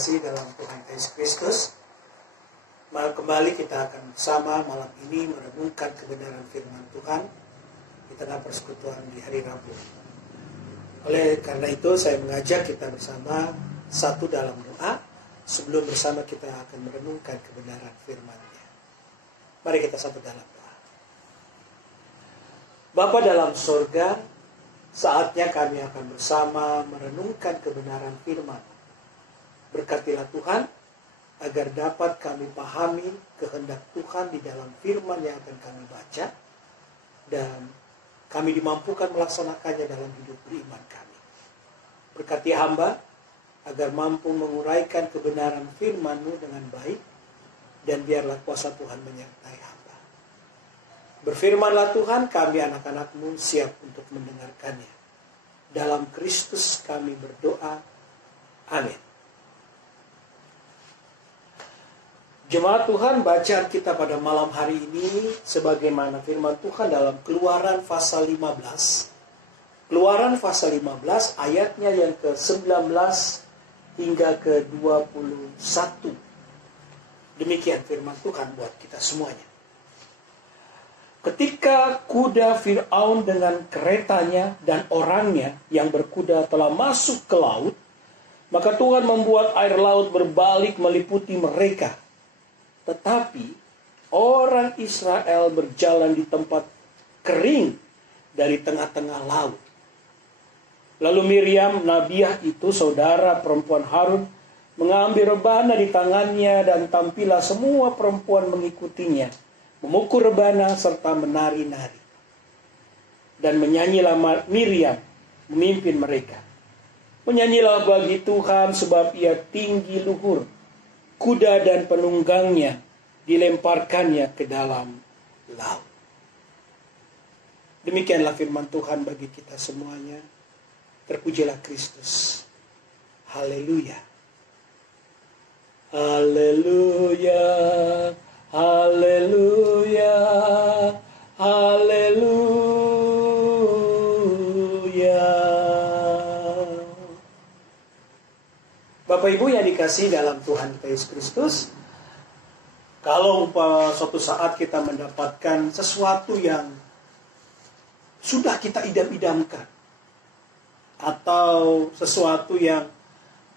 dikasihi dalam Tuhan Yesus Kristus, kembali kita akan bersama malam ini merenungkan kebenaran firman Tuhan di tengah persekutuan di hari Rabu. Oleh karena itu saya mengajak kita bersama satu dalam doa sebelum bersama kita akan merenungkan kebenaran firman-Nya. Mari kita satu dalam doa. Bapa dalam surga, saatnya kami akan bersama merenungkan kebenaran firman. Berkatilah Tuhan, agar dapat kami pahami kehendak Tuhan di dalam firman yang akan kami baca, dan kami dimampukan melaksanakannya dalam hidup beriman kami. Berkati hamba, agar mampu menguraikan kebenaran firman-Mu dengan baik, dan biarlah kuasa Tuhan menyertai hamba. Berfirmanlah Tuhan, kami anak-anak-Mu siap untuk mendengarkannya. Dalam Kristus kami berdoa. Amin. Jemaat Tuhan, bacaan kita pada malam hari ini sebagaimana firman Tuhan dalam Keluaran pasal 15. Keluaran pasal 15 ayatnya yang ke-19 hingga ke-21. Demikian firman Tuhan buat kita semuanya. Ketika kuda Fir'aun dengan keretanya dan orangnya yang berkuda telah masuk ke laut, maka Tuhan membuat air laut berbalik meliputi mereka. Tetapi orang Israel berjalan di tempat kering dari tengah-tengah laut. Lalu Miriam, nabiah itu, saudara perempuan Harun, mengambil rebana di tangannya dan tampillah semua perempuan mengikutinya, memukul rebana serta menari-nari. Dan menyanyilah Miriam memimpin mereka. Menyanyilah bagi Tuhan sebab ia tinggi luhur. Kuda dan penunggangnya dilemparkannya ke dalam laut. Demikianlah firman Tuhan bagi kita semuanya. Terpujilah Kristus. Haleluya. Haleluya. Haleluya. Haleluya. Bapak Ibu yang dikasihi dalam Tuhan Yesus Kristus, kalau suatu saat kita mendapatkan sesuatu yang sudah kita idam-idamkan, atau sesuatu yang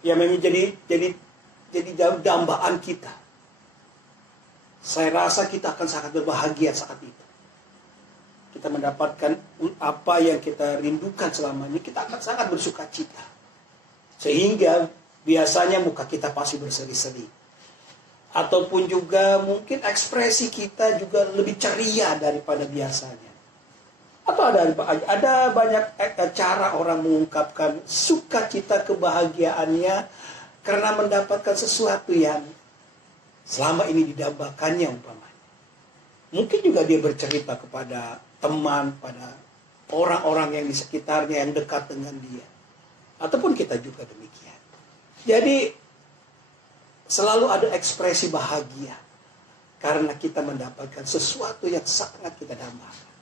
memang jadi dambaan kita, saya rasa kita akan sangat berbahagia saat itu. Kita mendapatkan apa yang kita rindukan selama ini, kita akan sangat bersuka cita. Sehingga biasanya muka kita pasti berseri-seri. Ataupun juga mungkin ekspresi kita juga lebih ceria daripada biasanya. Atau ada banyak cara orang mengungkapkan sukacita kebahagiaannya karena mendapatkan sesuatu yang selama ini didambakannya umpamanya. Mungkin juga dia bercerita kepada teman, pada orang-orang yang di sekitarnya yang dekat dengan dia. Ataupun kita juga demikian. Jadi selalu ada ekspresi bahagia karena kita mendapatkan sesuatu yang sangat kita dambakan.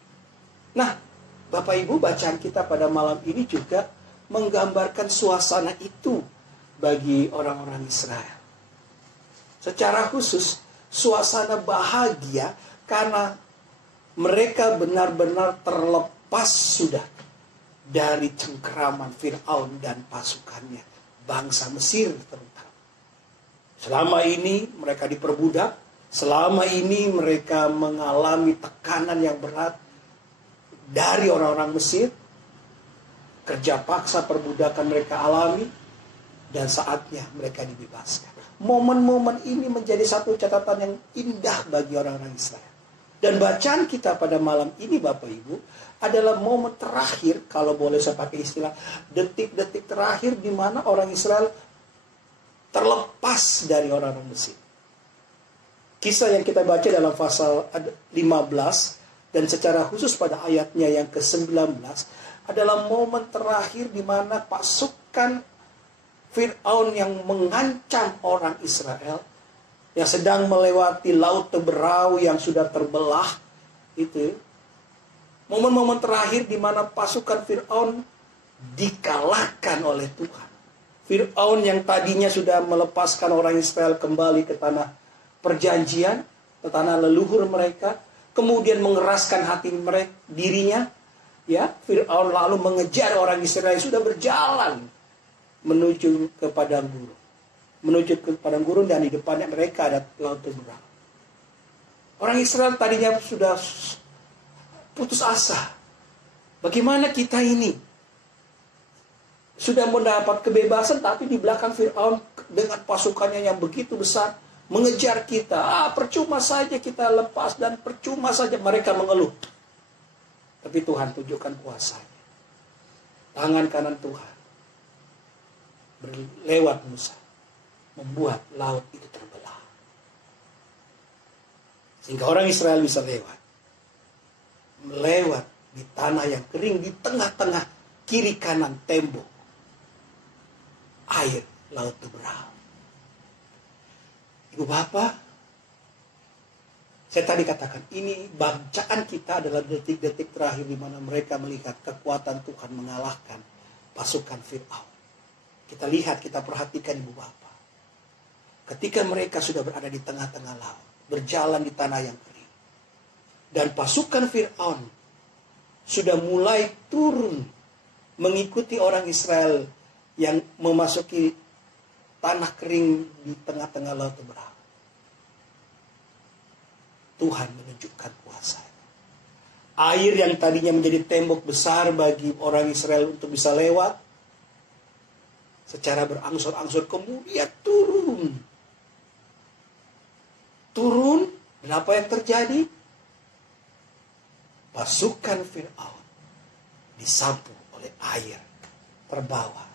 Nah, Bapak Ibu, bacaan kita pada malam ini juga menggambarkan suasana itu bagi orang-orang Israel. Secara khusus, suasana bahagia karena mereka benar-benar terlepas sudah dari cengkeraman Fir'aun dan pasukannya, bangsa Mesir terutama. Selama ini mereka diperbudak, selama ini mereka mengalami tekanan yang berat dari orang-orang Mesir, kerja paksa perbudakan mereka alami, dan saatnya mereka dibebaskan. Momen-momen ini menjadi satu catatan yang indah bagi orang-orang Israel. Dan bacaan kita pada malam ini Bapak Ibu adalah momen terakhir, kalau boleh saya pakai istilah, detik-detik terakhir di mana orang Israel terlepas dari orang-orang Mesir. Kisah yang kita baca dalam pasal 15 dan secara khusus pada ayatnya yang ke-19 adalah momen terakhir di mana pasukan Fir'aun yang mengancam orang Israel yang sedang melewati laut Teberau yang sudah terbelah itu, momen-momen terakhir di mana pasukan Fir'aun dikalahkan oleh Tuhan. Fir'aun yang tadinya sudah melepaskan orang Israel kembali ke tanah perjanjian, ke tanah leluhur mereka, kemudian mengeraskan hati mereka, dirinya, ya, Fir'aun lalu mengejar orang Israel yang sudah berjalan menuju ke padang gurun. Menuju ke padang gurun, dan di depannya mereka ada laut terbelah. Orang Israel tadinya sudah putus asa. Bagaimana kita ini? Sudah mendapat kebebasan, tapi di belakang Fir'aun dengan pasukannya yang begitu besar mengejar kita. Percuma saja kita lepas, dan percuma saja mereka mengeluh. Tapi Tuhan tunjukkan kuasa-Nya. Tangan kanan Tuhan berlewat Musa, membuat laut itu terbelah. Sehingga orang Israel bisa melewat di tanah yang kering, di tengah-tengah kiri kanan tembok air laut terbelah. Ibu Bapak, saya tadi katakan ini bacaan kita adalah detik-detik terakhir di mana mereka melihat kekuatan Tuhan mengalahkan pasukan Fir'aun. Kita lihat, kita perhatikan Ibu Bapak. Ketika mereka sudah berada di tengah-tengah laut, berjalan di tanah yang kering, dan pasukan Fir'aun sudah mulai turun mengikuti orang Israel yang memasuki tanah kering di tengah-tengah laut terbelah. Tuhan menunjukkan kuasa-Nya. Air yang tadinya menjadi tembok besar bagi orang Israel untuk bisa lewat, secara berangsur-angsur kemudian turun. Dan apa yang terjadi? Pasukan Fir'aun disapu oleh air, terbawa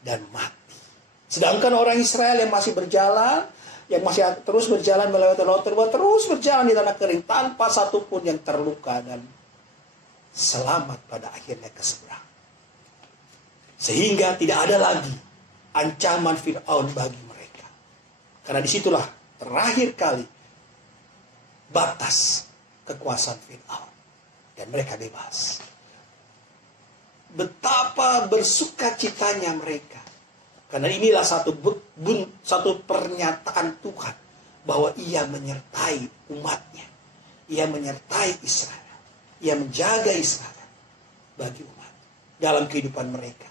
dan mati. Sedangkan orang Israel yang masih berjalan, yang masih terus berjalan melewati laut terbuka, terus berjalan di tanah kering tanpa satupun yang terluka dan selamat pada akhirnya ke seberang. Sehingga tidak ada lagi ancaman Fir'aun bagi mereka. Karena disitulah terakhir kali batas kekuasaan Fir'aun, dan mereka bebas. Betapa bersukacitanya mereka. Karena inilah satu pernyataan Tuhan bahwa Ia menyertai umatnya. Ia menyertai Israel. Ia menjaga Israel bagi umat dalam kehidupan mereka.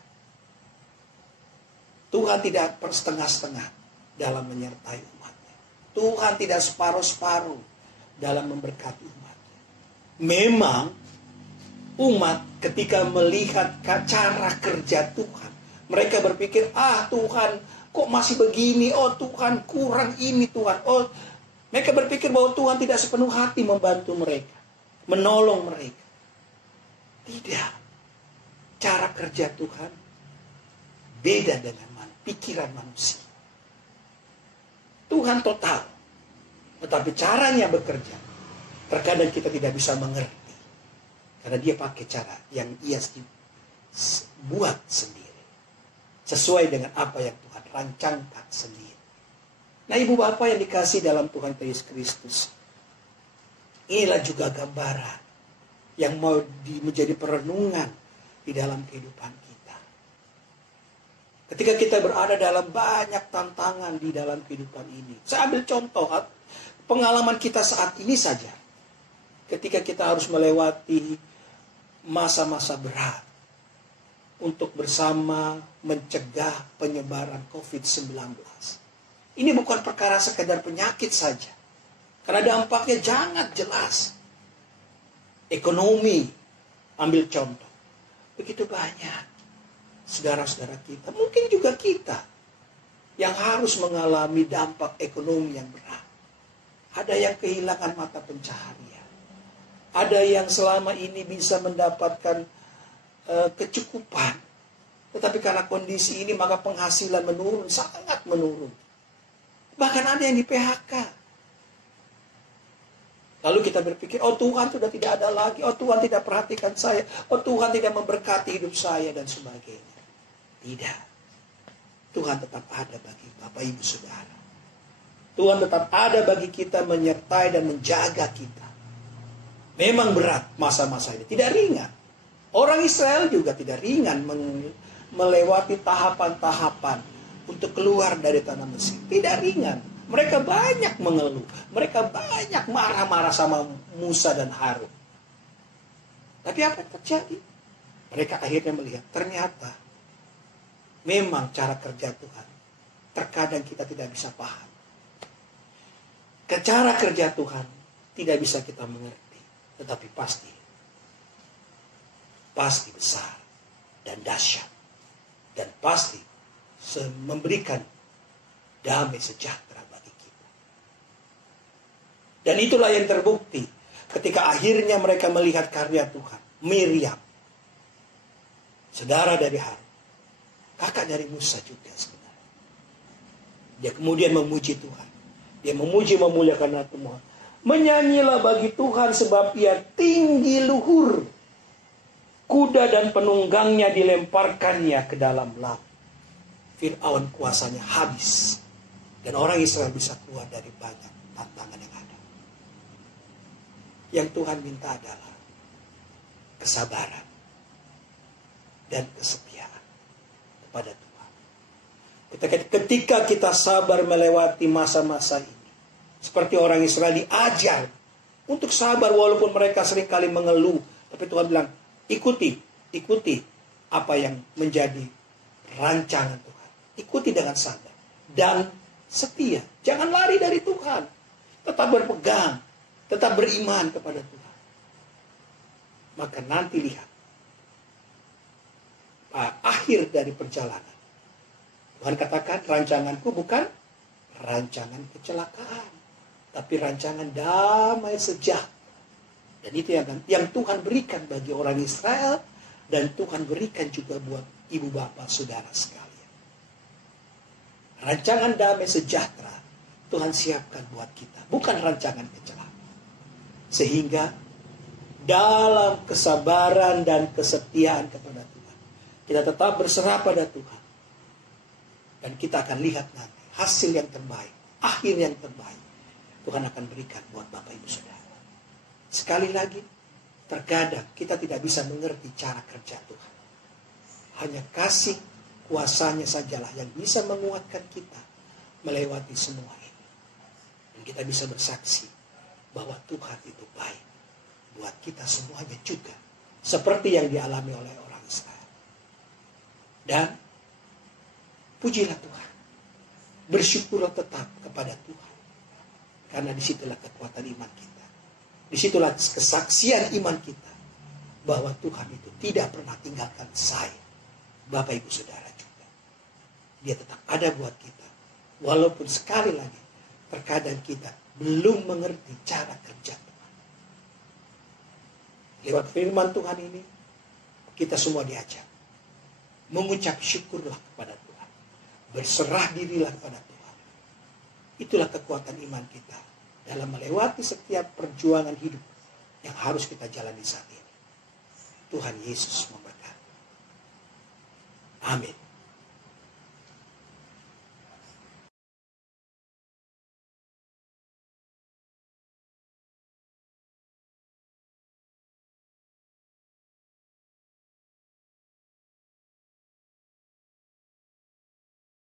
Tuhan tidak setengah-setengah dalam menyertai umatnya. Tuhan tidak separuh-separuh dalam memberkati umatnya. Memang umat ketika melihat cara kerja Tuhan, mereka berpikir, Tuhan kok masih begini, Tuhan kurang ini Tuhan. Mereka berpikir bahwa Tuhan tidak sepenuh hati membantu mereka, menolong mereka. Tidak. Cara kerja Tuhan beda dengan pikiran manusia. Tuhan total, tetapi caranya bekerja terkadang kita tidak bisa mengerti, karena Dia pakai cara yang Ia buat sendiri, sesuai dengan apa yang Tuhan rancangkan sendiri. Nah, Ibu Bapak yang dikasih dalam Tuhan Yesus Kristus, inilah juga gambaran yang mau menjadi perenungan di dalam kehidupan kita. Ketika kita berada dalam banyak tantangan di dalam kehidupan ini. Saya ambil contoh pengalaman kita saat ini saja. Ketika kita harus melewati masa-masa berat untuk bersama mencegah penyebaran COVID-19. Ini bukan perkara sekedar penyakit saja. Karena dampaknya sangat jelas. Ekonomi, ambil contoh. Begitu banyak saudara-saudara kita, mungkin juga kita, yang harus mengalami dampak ekonomi yang berat. Ada yang kehilangan mata pencaharian. Ada yang selama ini bisa mendapatkan kecukupan. Tetapi karena kondisi ini maka penghasilan menurun, sangat menurun. Bahkan ada yang di PHK. Lalu kita berpikir, Tuhan sudah tidak ada lagi. Tuhan tidak perhatikan saya. Tuhan tidak memberkati hidup saya dan sebagainya. Tidak. Tuhan tetap ada bagi Bapak Ibu Saudara. Tuhan tetap ada bagi kita, menyertai dan menjaga kita. Memang berat masa-masa ini. Tidak ringan. Orang Israel juga tidak ringan melewati tahapan-tahapan untuk keluar dari tanah Mesir. Tidak ringan. Mereka banyak mengeluh. Mereka banyak marah-marah sama Musa dan Harun. Tapi apa yang terjadi? Mereka akhirnya melihat, ternyata memang cara kerja Tuhan terkadang kita tidak bisa paham. Cara kerja Tuhan tidak bisa kita mengerti. Tetapi pasti besar dan dahsyat. Dan pasti memberikan damai sejahtera bagi kita. Dan itulah yang terbukti ketika akhirnya mereka melihat karya Tuhan. Miriam, saudara dari Harun, kakak dari Musa juga sebenarnya. Dia kemudian memuji Tuhan. Dia memuji memuliakan nama Tuhan. Menyanyilah bagi Tuhan sebab ia tinggi luhur. Kuda dan penunggangnya dilemparkannya ke dalam laut. Fir'aun kuasanya habis. Dan orang Israel bisa keluar dari banyak tantangan yang ada. Yang Tuhan minta adalah kesabaran dan kesetiaan kepada Tuhan. Ketika kita sabar melewati masa-masa ini, seperti orang Israel diajar untuk sabar walaupun mereka seringkali mengeluh, tapi Tuhan bilang, ikuti apa yang menjadi rancangan Tuhan. Ikuti dengan sabar dan setia. Jangan lari dari Tuhan. Tetap berpegang, tetap beriman kepada Tuhan. Maka nanti lihat akhir dari perjalanan. Tuhan katakan, rancanganku bukan rancangan kecelakaan, tapi rancangan damai sejahtera. Dan itu yang Tuhan berikan bagi orang Israel, dan Tuhan berikan juga buat ibu bapak saudara sekalian. Rancangan damai sejahtera Tuhan siapkan buat kita, bukan rancangan kecelakaan. Sehingga dalam kesabaran dan kesetiaan kepada Tuhan, kita tetap berserah pada Tuhan. Dan kita akan lihat nanti hasil yang terbaik, akhir yang terbaik Tuhan akan berikan buat Bapak Ibu Saudara. Sekali lagi, terkadang kita tidak bisa mengerti cara kerja Tuhan. Hanya kasih kuasanya sajalah yang bisa menguatkan kita melewati semua ini. Dan kita bisa bersaksi bahwa Tuhan itu baik buat kita semuanya juga, seperti yang dialami oleh orang Israel. Dan pujilah Tuhan, bersyukurlah tetap kepada Tuhan, karena disitulah kekuatan iman kita, disitulah kesaksian iman kita bahwa Tuhan itu tidak pernah tinggalkan saya, Bapak Ibu Saudara juga. Dia tetap ada buat kita, walaupun sekali lagi terkadang kita belum mengerti cara kerja Tuhan. Lewat firman Tuhan ini, kita semua diajak mengucap syukurlah kepada Tuhan, berserah dirilah kepada Tuhan. Itulah kekuatan iman kita dalam melewati setiap perjuangan hidup yang harus kita jalani saat ini. Tuhan Yesus memberkati. Amin.